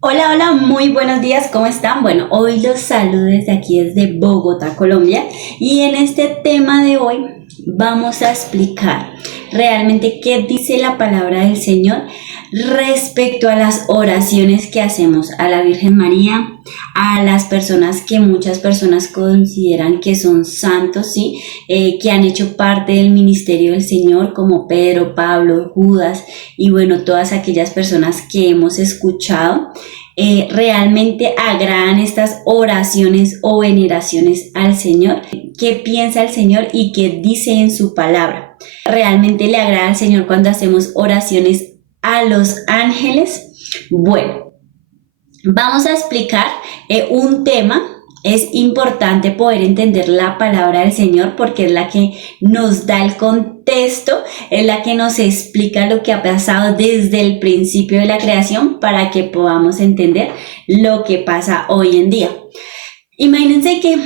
Hola, hola, muy buenos días, ¿cómo están? Bueno, hoy los saludo desde aquí, desde Bogotá, Colombia, y en este tema de hoy vamos a explicar realmente qué dice la palabra del Señor respecto a las oraciones que hacemos a la Virgen María, a las personas que muchas personas consideran que son santos, ¿sí? Que han hecho parte del ministerio del Señor, como Pedro, Pablo, Judas, y bueno, todas aquellas personas que hemos escuchado realmente agradan estas oraciones o veneraciones al Señor. ¿Qué piensa el Señor y qué dice en su palabra? ¿Realmente le agrada al Señor cuando hacemos oraciones a los ángeles? Bueno, vamos a explicar un tema. Es importante poder entender la palabra del Señor porque es la que nos da el contexto, es la que nos explica lo que ha pasado desde el principio de la creación para que podamos entender lo que pasa hoy en día. Imagínense que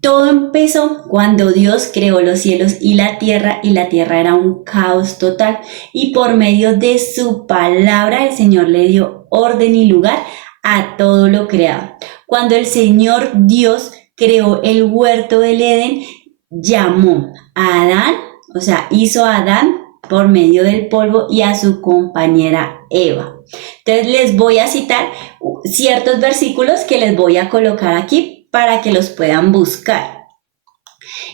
todo empezó cuando Dios creó los cielos y la tierra era un caos total, y por medio de su palabra el Señor le dio orden y lugar a todo lo creado. Cuando el Señor Dios creó el huerto del Edén, llamó a Adán, o sea, hizo a Adán por medio del polvo y a su compañera Eva. Entonces les voy a citar ciertos versículos que les voy a colocar aquí para que los puedan buscar.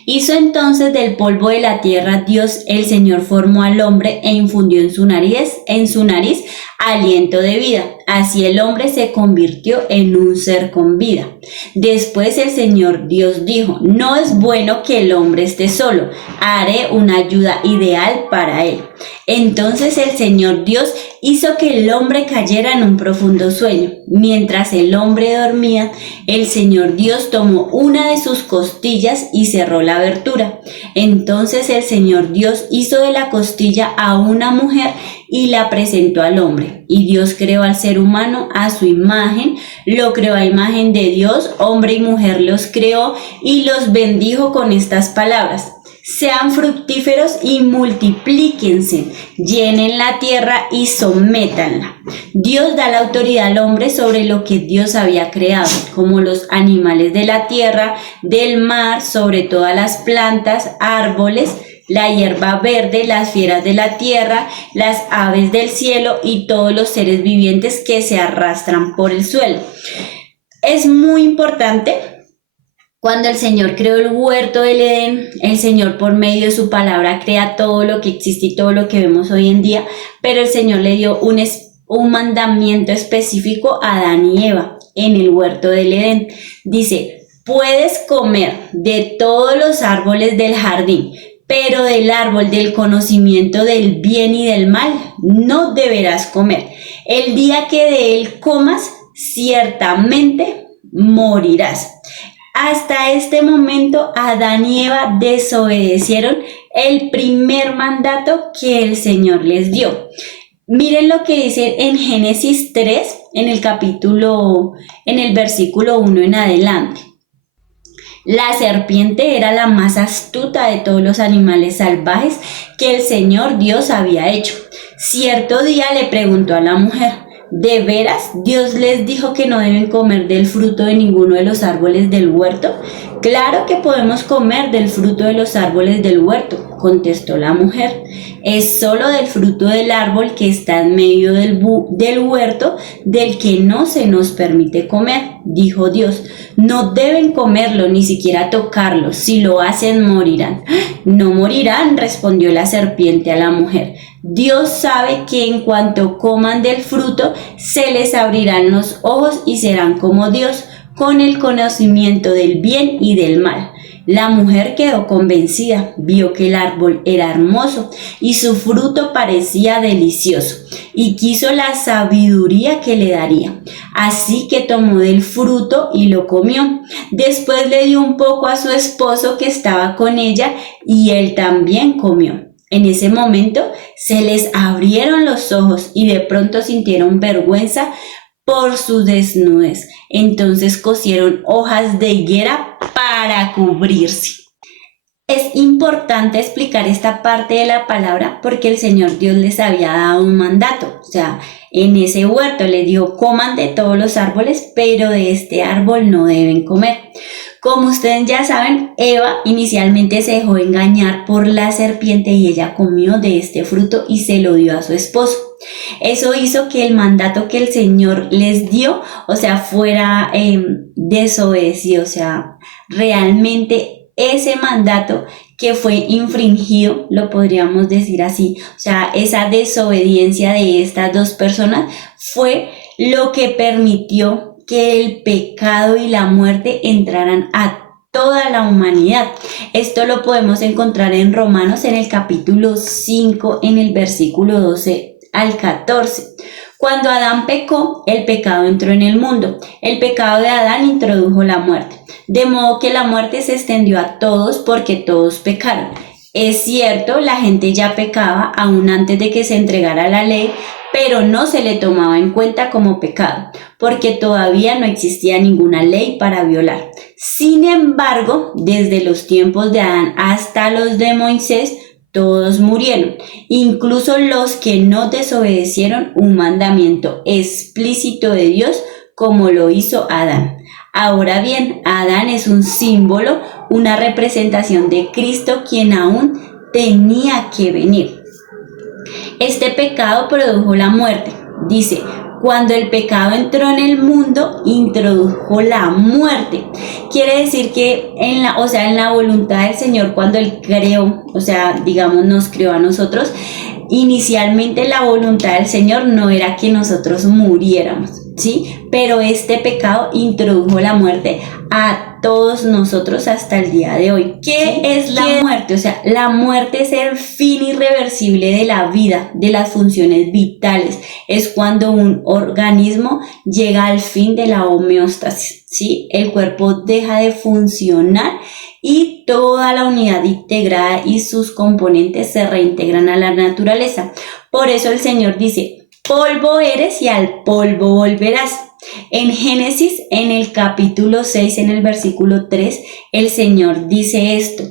Hizo entonces del polvo de la tierra Dios el Señor formó al hombre e infundió en su nariz aliento de vida. Así el hombre se convirtió en un ser con vida. Después el Señor Dios dijo, no es bueno que el hombre esté solo, haré una ayuda ideal para él. Entonces el Señor Dios hizo que el hombre cayera en un profundo sueño. Mientras el hombre dormía, el Señor Dios tomó una de sus costillas y cerró la abertura. Entonces el Señor Dios hizo de la costilla a una mujer y la presentó al hombre. Y Dios creó al ser humano a su imagen, lo creó a imagen de Dios, hombre y mujer los creó y los bendijo con estas palabras. Sean fructíferos y multiplíquense, llenen la tierra y sométanla. Dios da la autoridad al hombre sobre lo que Dios había creado, como los animales de la tierra, del mar, sobre todas las plantas, árboles, la hierba verde, las fieras de la tierra, las aves del cielo y todos los seres vivientes que se arrastran por el suelo. Es muy importante. Cuando el Señor creó el huerto del Edén, el Señor por medio de su palabra crea todo lo que existe y todo lo que vemos hoy en día, pero el Señor le dio un mandamiento específico a Adán y Eva en el huerto del Edén. Dice, puedes comer de todos los árboles del jardín, pero del árbol del conocimiento del bien y del mal no deberás comer. El día que de él comas, ciertamente morirás. Hasta este momento, Adán y Eva desobedecieron el primer mandato que el Señor les dio. Miren lo que dice en Génesis 3, en el versículo 1 en adelante. La serpiente era la más astuta de todos los animales salvajes que el Señor Dios había hecho. Cierto día le preguntó a la mujer, ¿de veras Dios les dijo que no deben comer del fruto de ninguno de los árboles del huerto? Claro que podemos comer del fruto de los árboles del huerto, contestó la mujer. Es solo del fruto del árbol que está en medio del huerto del que no se nos permite comer, dijo Dios. No deben comerlo, ni siquiera tocarlo. Si lo hacen, morirán. No morirán, respondió la serpiente a la mujer. Dios sabe que en cuanto coman del fruto, se les abrirán los ojos y serán como Dios, con el conocimiento del bien y del mal. La mujer quedó convencida, vio que el árbol era hermoso y su fruto parecía delicioso, y quiso la sabiduría que le daría. Así que tomó del fruto y lo comió. Después le dio un poco a su esposo que estaba con ella, y él también comió. En ese momento se les abrieron los ojos y de pronto sintieron vergüenza por su desnudez. Entonces cosieron hojas de higuera para cubrirse. Es importante explicar esta parte de la palabra porque el Señor Dios les había dado un mandato. O sea, en ese huerto les dijo, coman de todos los árboles, pero de este árbol no deben comer. Como ustedes ya saben, Eva inicialmente se dejó engañar por la serpiente y ella comió de este fruto y se lo dio a su esposo. Eso hizo que el mandato que el Señor les dio, o sea, fuera desobedecido. O sea, realmente ese mandato que fue infringido, lo podríamos decir así. O sea, esa desobediencia de estas dos personas fue lo que permitió que el pecado y la muerte entraran a toda la humanidad. Esto lo podemos encontrar en Romanos en el capítulo 5, en el versículo 12 al 14. Cuando Adán pecó, el pecado entró en el mundo. El pecado de Adán introdujo la muerte, de modo que la muerte se extendió a todos porque todos pecaron. Es cierto, la gente ya pecaba aún antes de que se entregara la ley, pero no se le tomaba en cuenta como pecado, porque todavía no existía ninguna ley para violar. Sin embargo, desde los tiempos de Adán hasta los de Moisés, todos murieron, incluso los que no desobedecieron un mandamiento explícito de Dios como lo hizo Adán. Ahora bien, Adán es un símbolo, una representación de Cristo, quien aún tenía que venir. Este pecado produjo la muerte. Dice, cuando el pecado entró en el mundo, introdujo la muerte. Quiere decir que en la voluntad del Señor, cuando Él creó, nos creó a nosotros, inicialmente la voluntad del Señor no era que nosotros muriéramos, ¿sí? Pero este pecado introdujo la muerte a todos nosotros hasta el día de hoy. ¿Qué es la muerte? O sea, la muerte es el fin irreversible de la vida, de las funciones vitales. Es cuando un organismo llega al fin de la homeostasis, ¿sí? El cuerpo deja de funcionar y toda la unidad integrada y sus componentes se reintegran a la naturaleza. Por eso el Señor dice, polvo eres y al polvo volverás. En Génesis, en el capítulo 6, en el versículo 3, el Señor dice esto.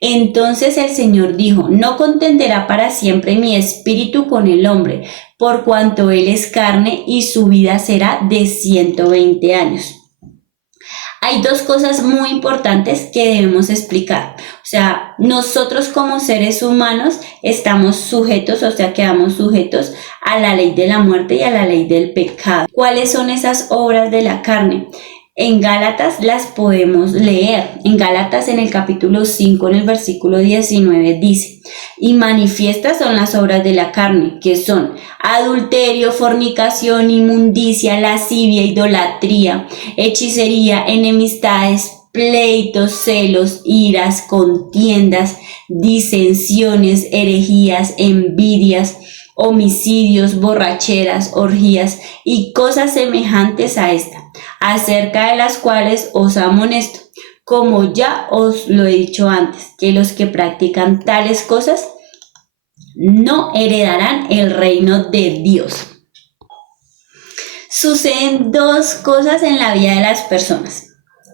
Entonces el Señor dijo, no contenderá para siempre mi espíritu con el hombre, por cuanto él es carne y su vida será de 120 años. Hay dos cosas muy importantes que debemos explicar. O sea, nosotros como seres humanos estamos sujetos, quedamos sujetos a la ley de la muerte y a la ley del pecado. ¿Cuáles son esas obras de la carne? En Gálatas las podemos leer. En Gálatas en el capítulo 5, en el versículo 19 dice, y manifiestas son las obras de la carne, que son adulterio, fornicación, inmundicia, lascivia, idolatría, hechicería, enemistades, pleitos, celos, iras, contiendas, disensiones, herejías, envidias, homicidios, borracheras, orgías y cosas semejantes a esta, acerca de las cuales os amonesto, como ya os lo he dicho antes, que los que practican tales cosas no heredarán el reino de Dios. Suceden dos cosas en la vida de las personas.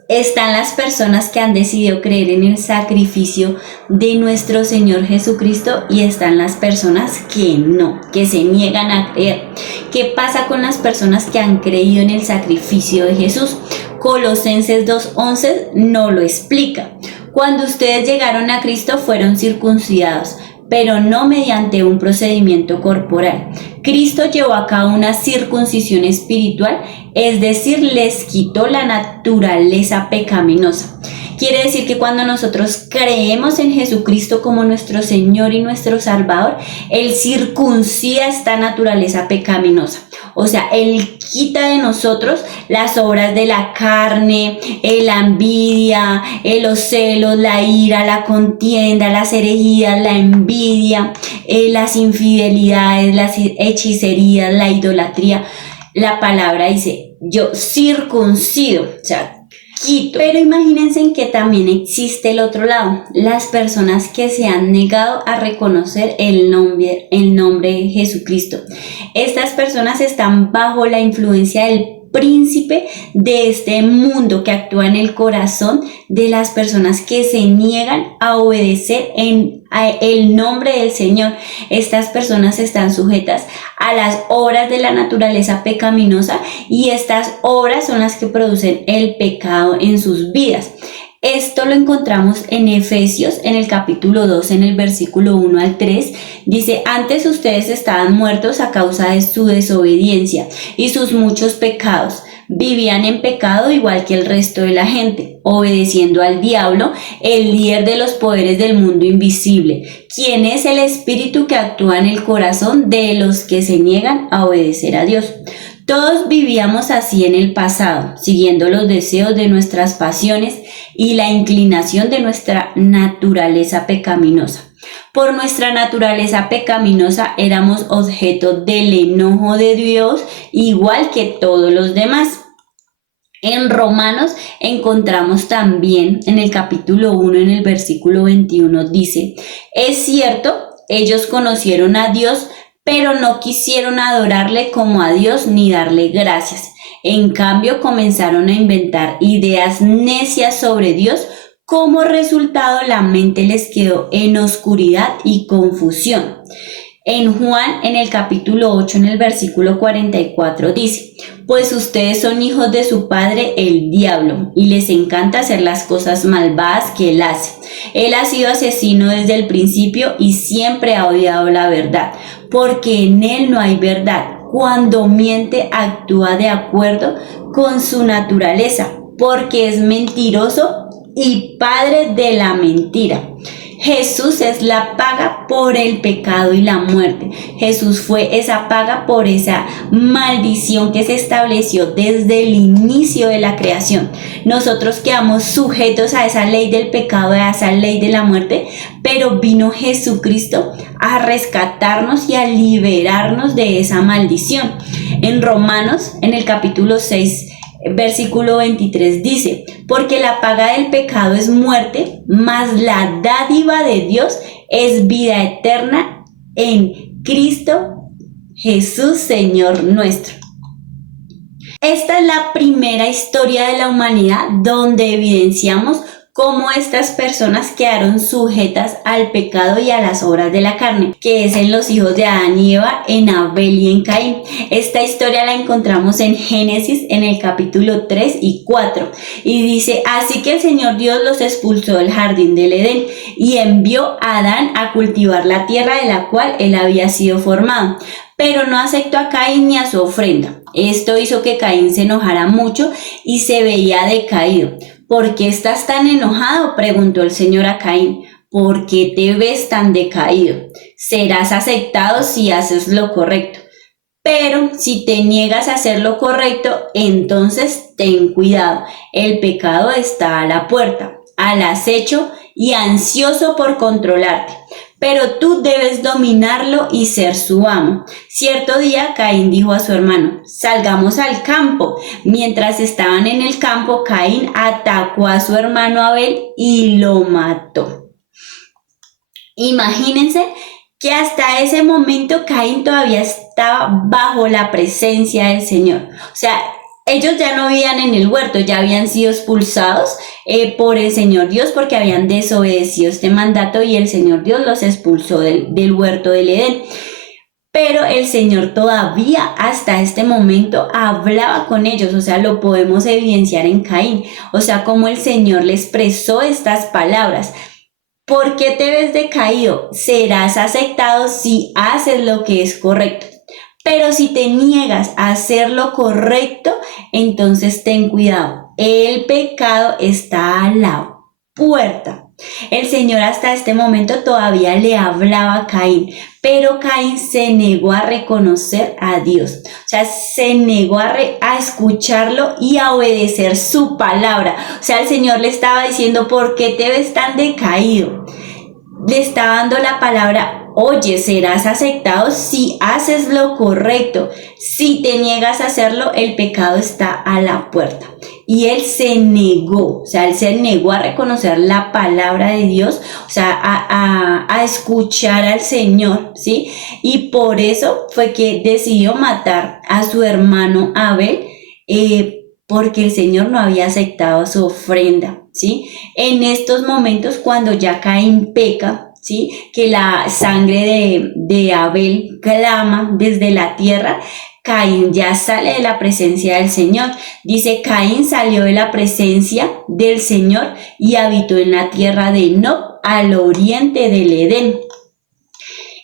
Están las personas que han decidido creer en el sacrificio de nuestro Señor Jesucristo y están las personas que no, que se niegan a creer. ¿Qué pasa con las personas que han creído en el sacrificio de Jesús? Colosenses 2:11 no lo explica. Cuando ustedes llegaron a Cristo fueron circuncidados, pero no mediante un procedimiento corporal. Cristo llevó a cabo una circuncisión espiritual, es decir, les quitó la naturaleza pecaminosa. Quiere decir que cuando nosotros creemos en Jesucristo como nuestro Señor y nuestro Salvador, Él circuncida esta naturaleza pecaminosa. O sea, Él quita de nosotros las obras de la carne, la envidia, los celos, la ira, la contienda, las herejías, la envidia, las infidelidades, las hechicerías, la idolatría. La palabra dice, yo circuncido, o sea, quito. Pero imagínense en que también existe el otro lado, las personas que se han negado a reconocer el nombre de Jesucristo. Estas personas están bajo la influencia del príncipe de este mundo que actúa en el corazón de las personas que se niegan a obedecer el nombre del Señor. Estas personas están sujetas a las obras de la naturaleza pecaminosa y estas obras son las que producen el pecado en sus vidas. Esto lo encontramos en Efesios, en el capítulo 2, en el versículo 1 al 3. Dice: antes ustedes estaban muertos a causa de su desobediencia y sus muchos pecados. Vivían en pecado igual que el resto de la gente, obedeciendo al diablo, el líder de los poderes del mundo invisible, quien es el espíritu que actúa en el corazón de los que se niegan a obedecer a Dios. Todos vivíamos así en el pasado, siguiendo los deseos de nuestras pasiones y la inclinación de nuestra naturaleza pecaminosa. Por nuestra naturaleza pecaminosa éramos objeto del enojo de Dios, igual que todos los demás. En Romanos encontramos también en el capítulo 1, en el versículo 21, dice: es cierto, ellos conocieron a Dios, pero no quisieron adorarle como a Dios ni darle gracias. En cambio, comenzaron a inventar ideas necias sobre Dios. Como resultado, la mente les quedó en oscuridad y confusión. En Juan, en el capítulo 8, en el versículo 44, dice: pues ustedes son hijos de su padre el diablo, y les encanta hacer las cosas malvadas que él hace. Él ha sido asesino desde el principio y siempre ha odiado la verdad, porque en él no hay verdad. Cuando miente, actúa de acuerdo con su naturaleza, porque es mentiroso y padre de la mentira. Jesús es la paga por el pecado y la muerte. Jesús fue esa paga por esa maldición que se estableció desde el inicio de la creación. Nosotros quedamos sujetos a esa ley del pecado, a esa ley de la muerte, pero vino Jesucristo a rescatarnos y a liberarnos de esa maldición. En Romanos, en el capítulo 6, versículo 23 dice: porque la paga del pecado es muerte, mas la dádiva de Dios es vida eterna en Cristo Jesús, Señor nuestro. Esta es la primera historia de la humanidad donde evidenciamos cómo estas personas quedaron sujetas al pecado y a las obras de la carne, que es en los hijos de Adán y Eva, en Abel y en Caín. Esta historia la encontramos en Génesis, en el capítulo 3 y 4, y dice: así que el Señor Dios los expulsó del jardín del Edén y envió a Adán a cultivar la tierra de la cual él había sido formado. Pero no aceptó a Caín ni a su ofrenda. Esto hizo que Caín se enojara mucho y se veía decaído. ¿Por qué estás tan enojado?, preguntó el Señor a Caín. ¿Por qué te ves tan decaído? Serás aceptado si haces lo correcto. Pero si te niegas a hacer lo correcto, entonces ten cuidado. El pecado está a la puerta, al acecho y ansioso por controlarte. Pero tú debes dominarlo y ser su amo. Cierto día Caín dijo a su hermano: salgamos al campo. Mientras estaban en el campo, Caín atacó a su hermano Abel y lo mató. Imagínense que hasta ese momento Caín todavía estaba bajo la presencia del Señor. O sea, ellos ya no vivían en el huerto, ya habían sido expulsados por el Señor Dios porque habían desobedecido este mandato y el Señor Dios los expulsó del huerto del Edén. Pero el Señor todavía hasta este momento hablaba con ellos, o sea, lo podemos evidenciar en Caín. O sea, como el Señor le expresó estas palabras: ¿por qué te ves decaído? Serás aceptado si haces lo que es correcto. Pero si te niegas a hacer lo correcto, entonces ten cuidado. El pecado está a la puerta. El Señor hasta este momento todavía le hablaba a Caín, pero Caín se negó a reconocer a Dios. O sea, se negó a escucharlo y a obedecer su palabra. O sea, el Señor le estaba diciendo: ¿por qué te ves tan decaído? Le estaba dando la palabra: oye, serás aceptado si haces lo correcto. Si te niegas a hacerlo, el pecado está a la puerta. Y él se negó, o sea, él se negó a reconocer la palabra de Dios, o sea, a escuchar al Señor, ¿sí? Y por eso fue que decidió matar a su hermano Abel porque el Señor no había aceptado su ofrenda, ¿sí? En estos momentos, cuando ya Caín peca, ¿sí? Que la sangre de Abel clama desde la tierra, Caín ya sale de la presencia del Señor. Dice, Caín salió de la presencia del Señor y habitó en la tierra de Nob, al oriente del Edén.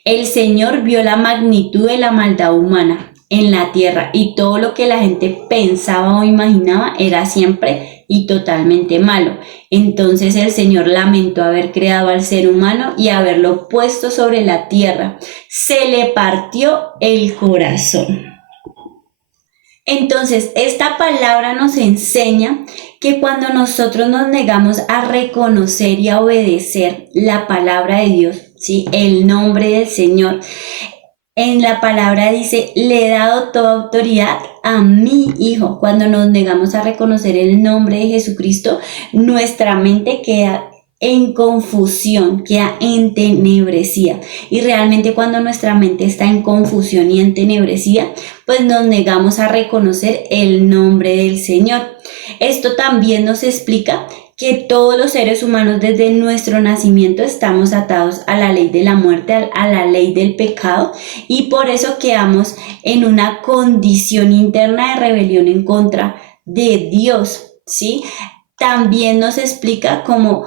El Señor vio la magnitud de la maldad humana en la tierra y todo lo que la gente pensaba o imaginaba era siempre y totalmente malo. Entonces el Señor lamentó haber creado al ser humano y haberlo puesto sobre la tierra. Se le partió el corazón. Entonces, esta palabra nos enseña que cuando nosotros nos negamos a reconocer y a obedecer la palabra de Dios, ¿sí? El nombre del Señor, en la palabra dice, le he dado toda autoridad a mi Hijo. Cuando nos negamos a reconocer el nombre de Jesucristo, nuestra mente queda en confusión, queda entenebrecida. Y realmente cuando nuestra mente está en confusión y entenebrecida, pues nos negamos a reconocer el nombre del Señor. Esto también nos explica que todos los seres humanos desde nuestro nacimiento estamos atados a la ley de la muerte, a la ley del pecado, y por eso quedamos en una condición interna de rebelión en contra de Dios, ¿sí? También nos explica cómo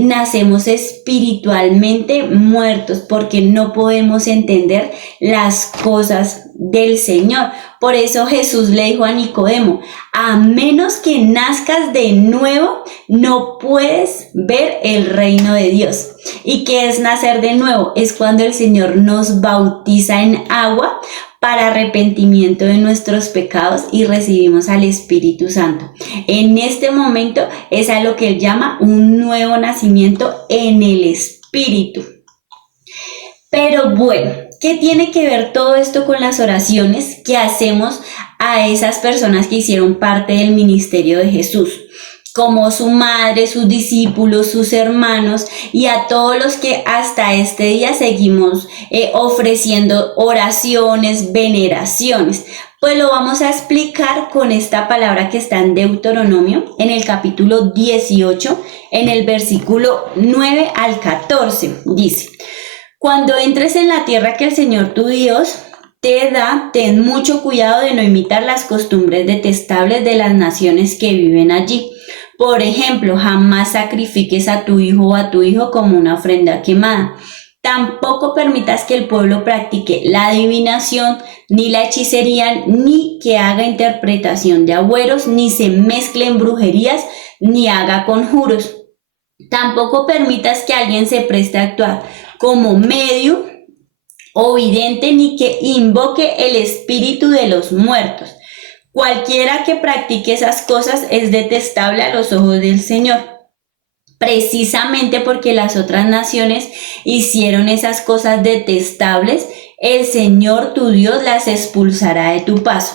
nacemos espiritualmente muertos porque no podemos entender las cosas del Señor. Por eso Jesús le dijo a Nicodemo, a menos que nazcas de nuevo, no puedes ver el reino de Dios. ¿Y qué es nacer de nuevo? Es cuando el Señor nos bautiza en agua para arrepentimiento de nuestros pecados y recibimos al Espíritu Santo. En este momento es a lo que él llama un nuevo nacimiento en el Espíritu. Pero bueno, ¿qué tiene que ver todo esto con las oraciones que hacemos a esas personas que hicieron parte del ministerio de Jesús? Como su madre, sus discípulos, sus hermanos y a todos los que hasta este día seguimos ofreciendo oraciones, veneraciones. Pues lo vamos a explicar con esta palabra que está en Deuteronomio, en el capítulo 18, en el versículo 9 al 14. Dice, cuando entres en la tierra que el Señor tu Dios te da, ten mucho cuidado de no imitar las costumbres detestables de las naciones que viven allí. Por ejemplo, jamás sacrifiques a tu hijo o a tu hijo como una ofrenda quemada. Tampoco permitas que el pueblo practique la adivinación, ni la hechicería, ni que haga interpretación de agüeros, ni se mezcle en brujerías, ni haga conjuros. Tampoco permitas que alguien se preste a actuar como medio o vidente, ni que invoque el espíritu de los muertos. Cualquiera que practique esas cosas es detestable a los ojos del Señor. Precisamente porque las otras naciones hicieron esas cosas detestables, el Señor tu Dios las expulsará de tu paso.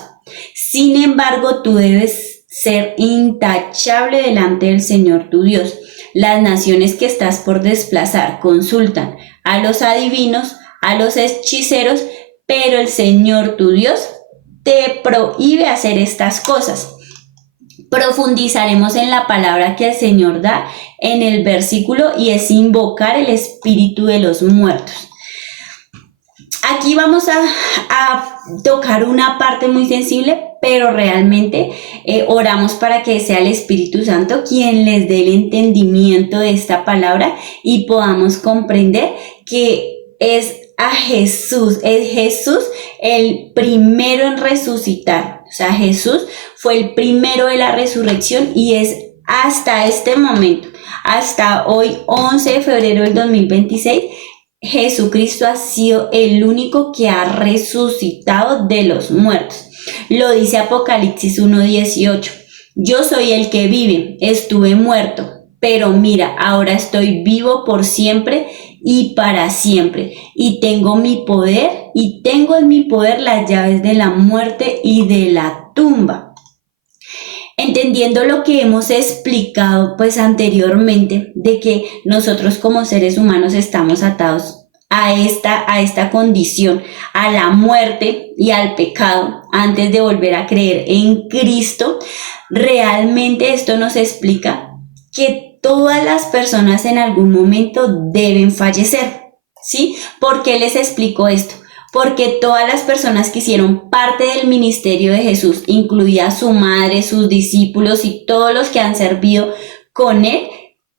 Sin embargo, tú debes ser intachable delante del Señor tu Dios. Las naciones que estás por desplazar consultan a los adivinos, a los hechiceros, pero el Señor tu Dios te prohíbe hacer estas cosas. Profundizaremos en la palabra que el Señor da en el versículo y es invocar el espíritu de los muertos. Aquí vamos a tocar una parte muy sensible, pero realmente oramos para que sea el Espíritu Santo quien les dé el entendimiento de esta palabra y podamos comprender que es Jesús el primero en resucitar. O sea, Jesús fue el primero de la resurrección y es hasta este momento, hasta hoy 11 de febrero del 2026, Jesucristo ha sido el único que ha resucitado de los muertos. Lo dice Apocalipsis 1:18. Yo soy el que vive, estuve muerto, pero mira, ahora estoy vivo por siempre y para siempre, y tengo mi poder, y tengo en mi poder las llaves de la muerte y de la tumba. Entendiendo lo que hemos explicado pues anteriormente, de que nosotros como seres humanos estamos atados a esta condición, a la muerte y al pecado, antes de volver a creer en Cristo, realmente esto nos explica que todas las personas en algún momento deben fallecer, ¿sí? ¿Por qué les explico esto? Porque todas las personas que hicieron parte del ministerio de Jesús, incluida su madre, sus discípulos y todos los que han servido con él,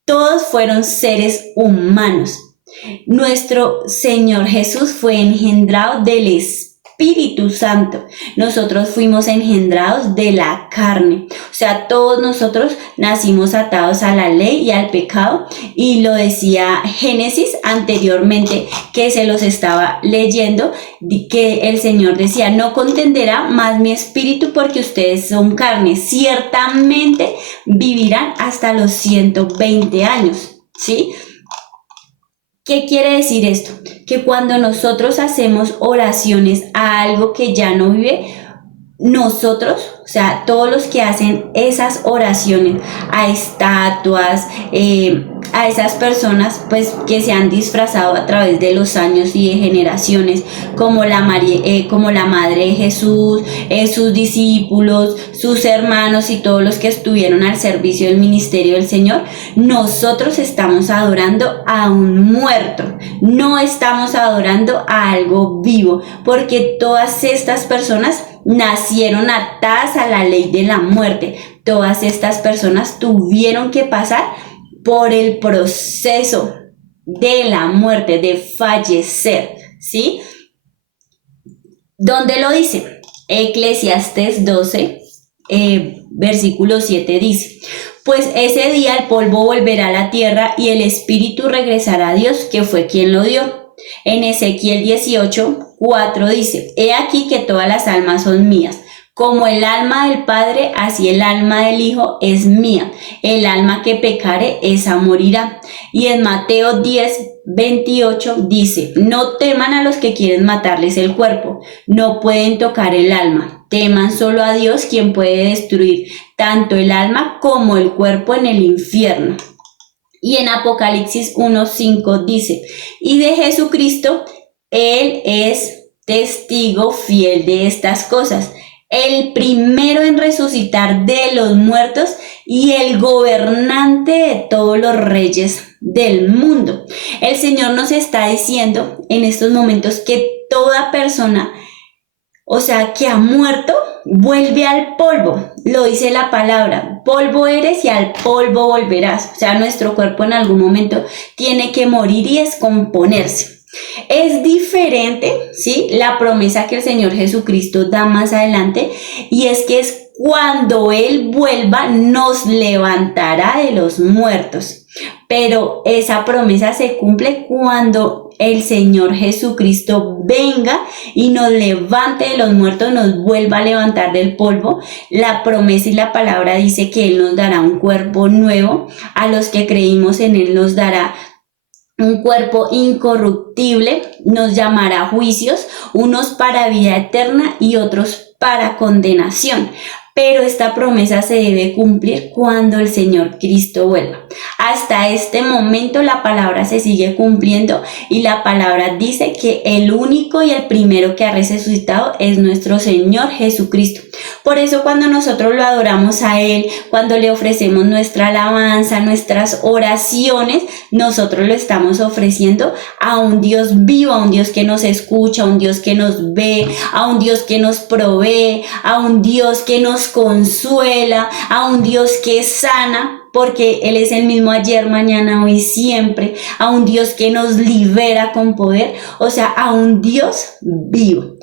todos fueron seres humanos. Nuestro Señor Jesús fue engendrado del Espíritu Santo. Nosotros fuimos engendrados de la carne. O sea, todos nosotros nacimos atados a la ley y al pecado. Y lo decía Génesis anteriormente, que se los estaba leyendo, que el Señor decía: no contenderá más mi espíritu porque ustedes son carne. Ciertamente vivirán hasta los 120 años. ¿Sí? ¿Qué quiere decir esto? Que cuando nosotros hacemos oraciones a algo que ya no vive, nosotros, o sea, todos los que hacen esas oraciones a estatuas, a esas personas pues que se han disfrazado a través de los años y de generaciones, como la Madre de Jesús, sus discípulos, sus hermanos y todos los que estuvieron al servicio del ministerio del Señor, nosotros estamos adorando a un muerto, no estamos adorando a algo vivo, porque todas estas personas nacieron atadas a la ley de la muerte. Todas estas personas tuvieron que pasar por el proceso de la muerte, de fallecer, ¿sí? ¿Dónde lo dice? Eclesiastés 12, versículo 7 dice: pues ese día el polvo volverá a la tierra y el espíritu regresará a Dios, que fue quien lo dio. En Ezequiel 18:4 dice: he aquí que todas las almas son mías. Como el alma del Padre, así el alma del Hijo es mía. El alma que pecare, esa morirá. Y en Mateo 10:28 dice: no teman a los que quieren matarles el cuerpo, no pueden tocar el alma. Teman solo a Dios, quien puede destruir tanto el alma como el cuerpo en el infierno. Y en Apocalipsis 1:5 dice: y de Jesucristo, Él es testigo fiel de estas cosas, el primero en resucitar de los muertos y el gobernante de todos los reyes del mundo. El Señor nos está diciendo en estos momentos que toda persona, o sea, que ha muerto, vuelve al polvo. Lo dice la palabra: polvo eres y al polvo volverás. O sea, nuestro cuerpo en algún momento tiene que morir y descomponerse. Es diferente, ¿sí?, la promesa que el Señor Jesucristo da más adelante, y es que es cuando Él vuelva, nos levantará de los muertos. Pero esa promesa se cumple cuando el Señor Jesucristo venga y nos levante de los muertos, nos vuelva a levantar del polvo. La promesa y la palabra dice que Él nos dará un cuerpo nuevo. A los que creímos en Él nos dará un cuerpo incorruptible, nos llamará a juicios, unos para vida eterna y otros para condenación. Pero esta promesa se debe cumplir cuando el Señor Cristo vuelva. Hasta este momento la palabra se sigue cumpliendo, y la palabra dice que el único y el primero que ha resucitado es nuestro Señor Jesucristo. Por eso cuando nosotros lo adoramos a Él, cuando le ofrecemos nuestra alabanza, nuestras oraciones, nosotros lo estamos ofreciendo a un Dios vivo, a un Dios que nos escucha, a un Dios que nos ve, a un Dios que nos provee, a un Dios que nos consuela, a un Dios que sana, porque Él es el mismo ayer, mañana, hoy, siempre, a un Dios que nos libera con poder, o sea, a un Dios vivo.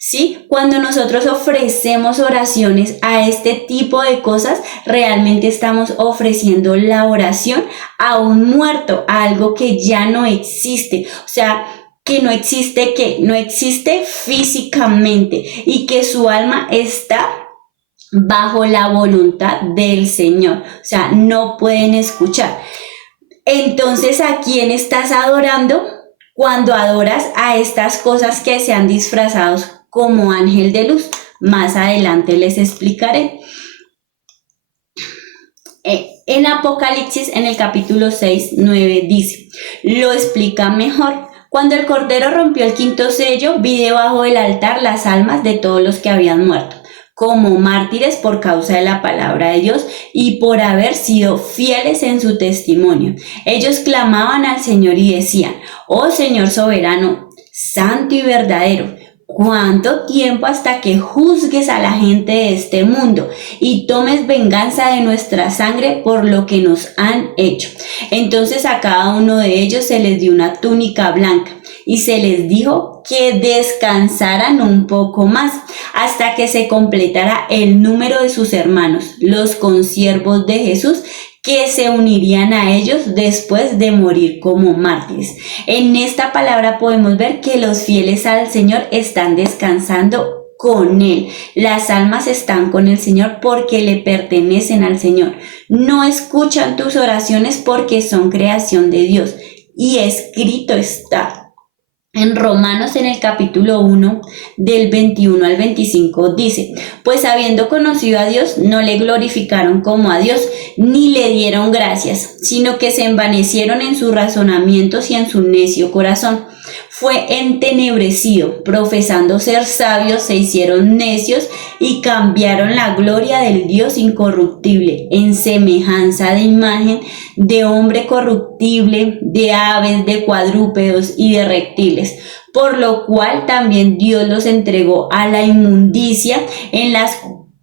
¿Sí? Cuando nosotros ofrecemos oraciones a este tipo de cosas, realmente estamos ofreciendo la oración a un muerto, a algo que ya no existe, o sea, que no existe físicamente, y que su alma está bajo la voluntad del Señor, o sea, no pueden escuchar. Entonces, ¿a quién estás adorando cuando adoras a estas cosas que se han disfrazado como ángel de luz? Más adelante les explicaré. En Apocalipsis, en el capítulo 6:9 dice, lo explica mejor: Cuando el Cordero rompió el quinto sello, vi debajo del altar las almas de todos los que habían muerto, como mártires por causa de la palabra de Dios y por haber sido fieles en su testimonio. Ellos clamaban al Señor y decían: oh Señor soberano, santo y verdadero, ¿cuánto tiempo hasta que juzgues a la gente de este mundo y tomes venganza de nuestra sangre por lo que nos han hecho? Entonces a cada uno de ellos se les dio una túnica blanca y se les dijo que descansaran un poco más hasta que se completara el número de sus hermanos, los consiervos de Jesús, que se unirían a ellos después de morir como mártires. En esta palabra podemos ver que los fieles al Señor están descansando con Él. Las almas están con el Señor porque le pertenecen al Señor. No escuchan tus oraciones porque son creación de Dios. Y escrito está. En Romanos, en el capítulo 1, del 21 al 25, dice: pues habiendo conocido a Dios, no le glorificaron como a Dios, ni le dieron gracias, sino que se envanecieron en sus razonamientos y en su necio corazón. Fue entenebrecido, profesando ser sabios, se hicieron necios y cambiaron la gloria del Dios incorruptible en semejanza de imagen de hombre corruptible, de aves, de cuadrúpedos y de reptiles, por lo cual también Dios los entregó a la inmundicia en las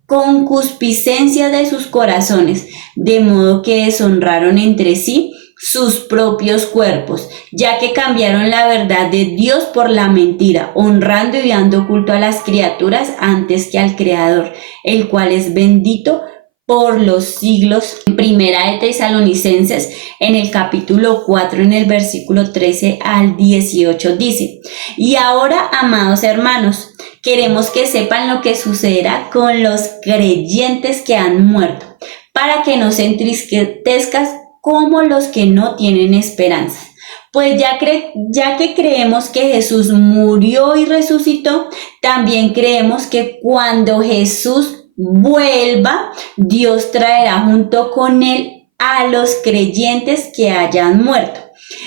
concupiscencias de sus corazones, de modo que deshonraron entre sí sus propios cuerpos, ya que cambiaron la verdad de Dios por la mentira, honrando y dando culto a las criaturas antes que al Creador, el cual es bendito por los siglos. En Primera de Tesalonicenses, en el capítulo 4, en el versículo 13 al 18, dice: y ahora, amados hermanos, queremos que sepan lo que sucederá con los creyentes que han muerto, para que no se entristezcas como los que no tienen esperanza. Pues ya que creemos que Jesús murió y resucitó, también creemos que cuando Jesús vuelva, Dios traerá junto con él a los creyentes que hayan muerto.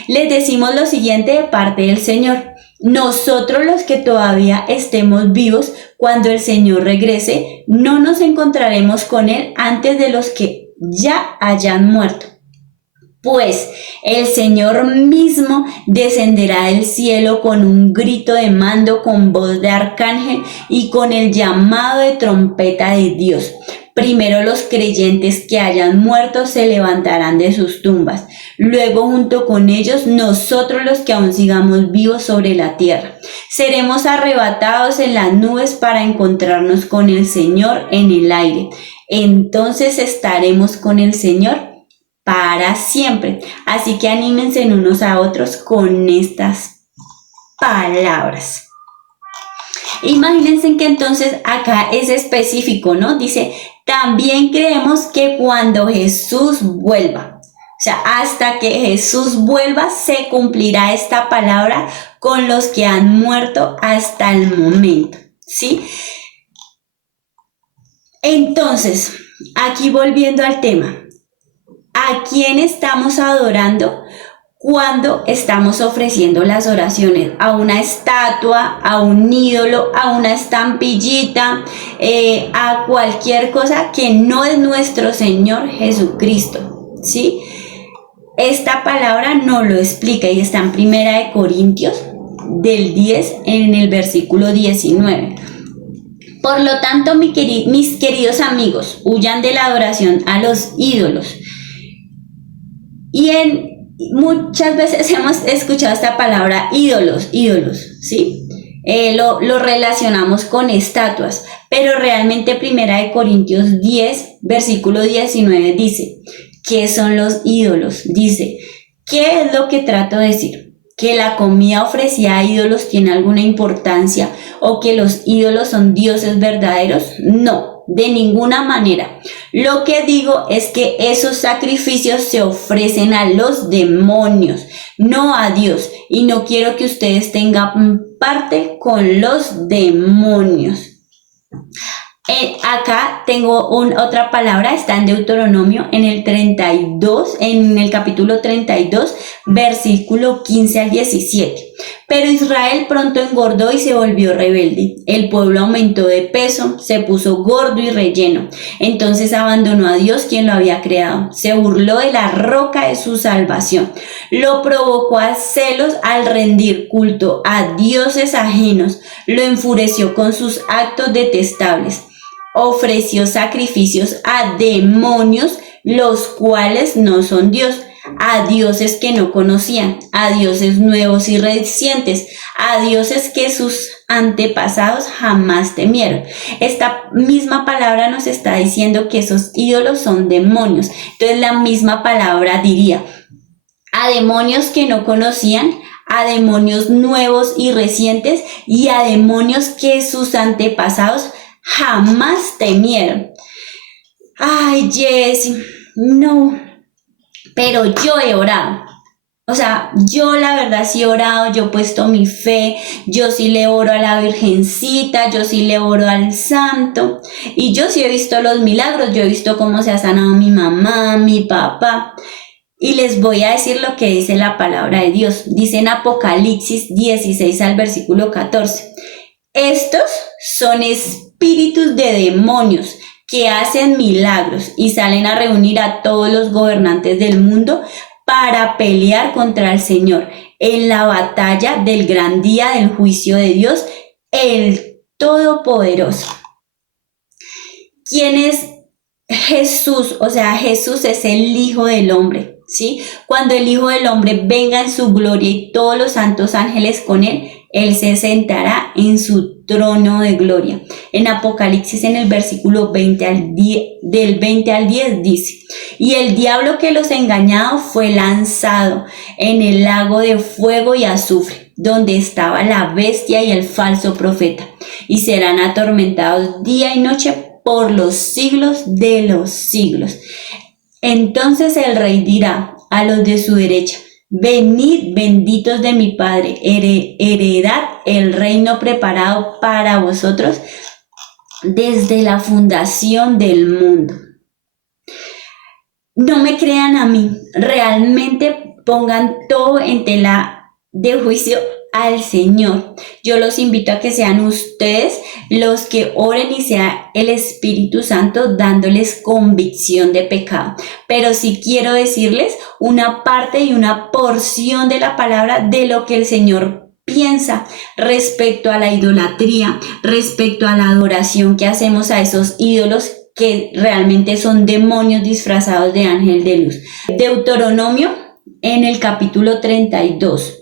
Les decimos lo siguiente de parte del Señor: nosotros, los que todavía estemos vivos, cuando el Señor regrese, no nos encontraremos con él antes de los que ya hayan muerto. Pues el Señor mismo descenderá del cielo con un grito de mando, con voz de arcángel y con el llamado de trompeta de Dios. Primero los creyentes que hayan muerto se levantarán de sus tumbas. Luego, junto con ellos, nosotros, los que aún sigamos vivos sobre la tierra, seremos arrebatados en las nubes para encontrarnos con el Señor en el aire. Entonces estaremos con el Señor para siempre. Así que anímense unos a otros con estas palabras. Imagínense que entonces acá es específico, ¿no? Dice: también creemos que cuando Jesús vuelva, o sea, hasta que Jesús vuelva, se cumplirá esta palabra con los que han muerto hasta el momento, ¿sí? Entonces, aquí volviendo al tema, ¿a quién estamos adorando cuando estamos ofreciendo las oraciones? ¿A una estatua, a un ídolo, a una estampillita, a cualquier cosa que no es nuestro Señor Jesucristo? ¿Sí? Esta palabra nos lo explica y está en Primera de Corintios del 10, en el versículo 19. Por lo tanto, mis queridos amigos, huyan de la adoración a los ídolos. Y muchas veces hemos escuchado esta palabra ídolos, ¿sí? Lo relacionamos con estatuas, pero realmente Primera de Corintios 10, versículo 19 dice: ¿qué son los ídolos? Dice: ¿qué es lo que trato de decir? ¿Que la comida ofrecida a ídolos tiene alguna importancia o que los ídolos son dioses verdaderos? No, de ninguna manera. Lo que digo es que esos sacrificios se ofrecen a los demonios, no a Dios. Y no quiero que ustedes tengan parte con los demonios. Acá tengo otra palabra, está en Deuteronomio en el 32, en el capítulo 32, versículo 15 al 17. Pero Israel pronto engordó y se volvió rebelde. El pueblo aumentó de peso, se puso gordo y relleno. Entonces abandonó a Dios quien lo había creado. Se burló de la roca de su salvación. Lo provocó a celos al rendir culto a dioses ajenos. Lo enfureció con sus actos detestables. Ofreció sacrificios a demonios, los cuales no son Dios, a dioses que no conocían, a dioses nuevos y recientes, a dioses que sus antepasados jamás temieron. Esta misma palabra nos está diciendo que esos ídolos son demonios. Entonces la misma palabra diría a demonios que no conocían, a demonios nuevos y recientes y a demonios que sus antepasados jamás temieron. Ay, Jessy, no, pero yo he orado. O sea, yo la verdad sí he orado, yo he puesto mi fe, yo sí le oro a la Virgencita, yo sí le oro al Santo y yo sí he visto los milagros, yo he visto cómo se ha sanado mi mamá, mi papá. Y les voy a decir lo que dice la palabra de Dios. Dice en Apocalipsis 16 al versículo 14. Estos son espíritus de demonios que hacen milagros y salen a reunir a todos los gobernantes del mundo para pelear contra el Señor en la batalla del gran día del juicio de Dios, el Todopoderoso. ¿Quién es Jesús? O sea, Jesús es el Hijo del Hombre, ¿sí? Cuando el Hijo del Hombre venga en su gloria y todos los santos ángeles con él se sentará en su trono de gloria. En Apocalipsis, en el versículo 20 al 10, del 20 al 10 dice: y el diablo que los engañaba fue lanzado en el lago de fuego y azufre, donde estaba la bestia y el falso profeta, y serán atormentados día y noche por los siglos de los siglos. Entonces el rey dirá a los de su derecha: venid, benditos de mi Padre, heredad el reino preparado para vosotros desde la fundación del mundo. No me crean a mí, realmente pongan todo en tela de juicio al Señor. Yo los invito a que sean ustedes los que oren y sea el Espíritu Santo dándoles convicción de pecado. Pero sí quiero decirles una parte y una porción de la palabra de lo que el Señor piensa respecto a la idolatría, respecto a la adoración que hacemos a esos ídolos que realmente son demonios disfrazados de ángel de luz. Deuteronomio en el capítulo 32.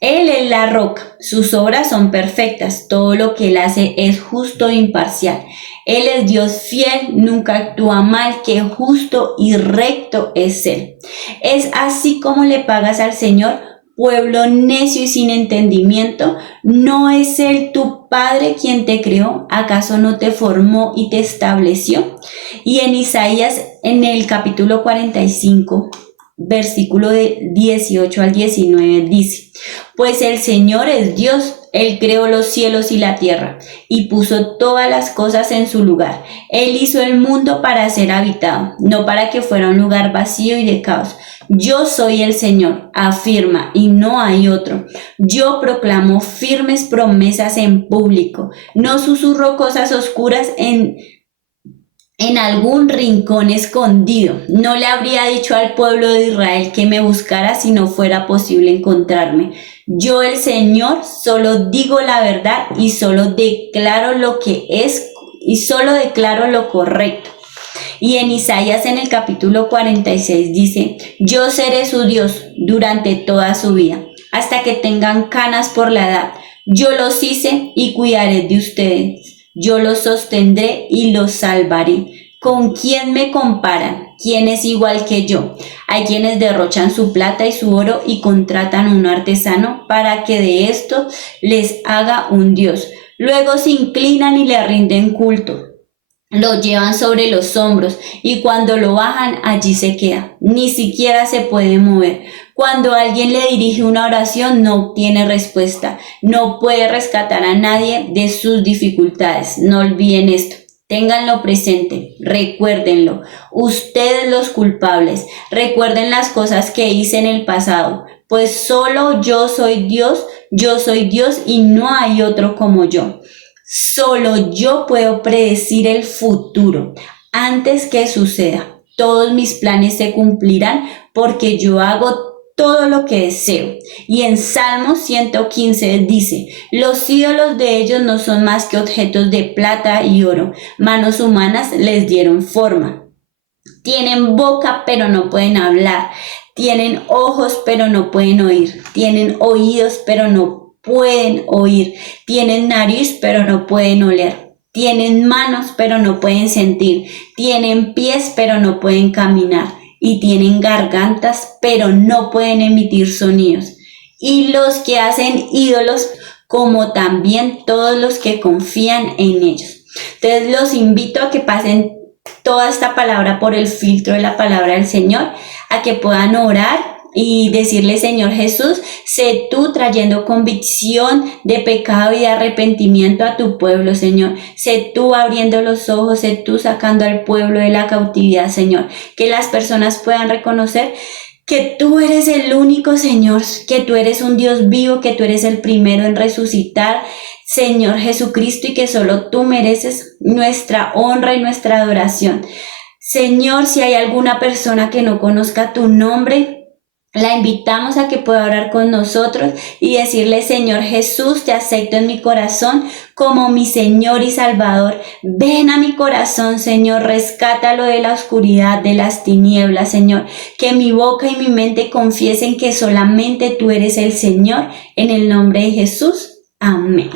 Él es la roca, sus obras son perfectas, todo lo que él hace es justo e imparcial. Él es Dios fiel, nunca actúa mal, que justo y recto es él. Es así como le pagas al Señor, pueblo necio y sin entendimiento. ¿No es él tu Padre quien te creó? ¿Acaso no te formó y te estableció? Y en Isaías, en el capítulo 45, versículo de 18 al 19 dice: pues el Señor es Dios, Él creó los cielos y la tierra y puso todas las cosas en su lugar. Él hizo el mundo para ser habitado, no para que fuera un lugar vacío y de caos. Yo soy el Señor, afirma, y no hay otro. Yo proclamo firmes promesas en público, no susurro cosas oscuras en algún rincón escondido. No le habría dicho al pueblo de Israel que me buscara si no fuera posible encontrarme. Yo, el Señor, solo digo la verdad y solo declaro lo que es y solo declaro lo correcto. Y en Isaías, en el capítulo 46 dice: yo seré su Dios durante toda su vida, hasta que tengan canas por la edad. Yo los hice y cuidaré de ustedes. Yo los sostendré y los salvaré. ¿Con quién me comparan? ¿Quién es igual que yo? Hay quienes derrochan su plata y su oro y contratan a un artesano para que de esto les haga un dios. Luego se inclinan y le rinden culto. Lo llevan sobre los hombros y cuando lo bajan allí se queda. Ni siquiera se puede mover. Cuando alguien le dirige una oración no obtiene respuesta. No puede rescatar a nadie de sus dificultades. No olviden esto. Ténganlo presente, recuérdenlo. Ustedes los culpables, recuerden las cosas que hice en el pasado, pues solo yo soy Dios y no hay otro como yo. Solo yo puedo predecir el futuro antes que suceda. Todos mis planes se cumplirán porque yo hago todo lo que deseo. Y en Salmo 115 dice, los ídolos de ellos no son más que objetos de plata y oro. Manos humanas les dieron forma. Tienen boca pero no pueden hablar. Tienen ojos pero no pueden oír. Tienen oídos pero no pueden oír. Tienen nariz pero no pueden oler. Tienen manos pero no pueden sentir. Tienen pies pero no pueden caminar. Y tienen gargantas, pero no pueden emitir sonidos. Y los que hacen ídolos, como también todos los que confían en ellos. Entonces los invito a que pasen toda esta palabra por el filtro de la palabra del Señor, a que puedan orar y decirle, Señor Jesús, sé tú trayendo convicción de pecado y de arrepentimiento a tu pueblo, Señor. Sé tú abriendo los ojos, sé tú sacando al pueblo de la cautividad, Señor. Que las personas puedan reconocer que tú eres el único, Señor, que tú eres un Dios vivo, que tú eres el primero en resucitar, Señor Jesucristo, y que solo tú mereces nuestra honra y nuestra adoración. Señor, si hay alguna persona que no conozca tu nombre, la invitamos a que pueda orar con nosotros y decirle, Señor Jesús, te acepto en mi corazón como mi Señor y Salvador. Ven a mi corazón, Señor, rescátalo de la oscuridad, de las tinieblas, Señor. Que mi boca y mi mente confiesen que solamente tú eres el Señor. En el nombre de Jesús. Amén.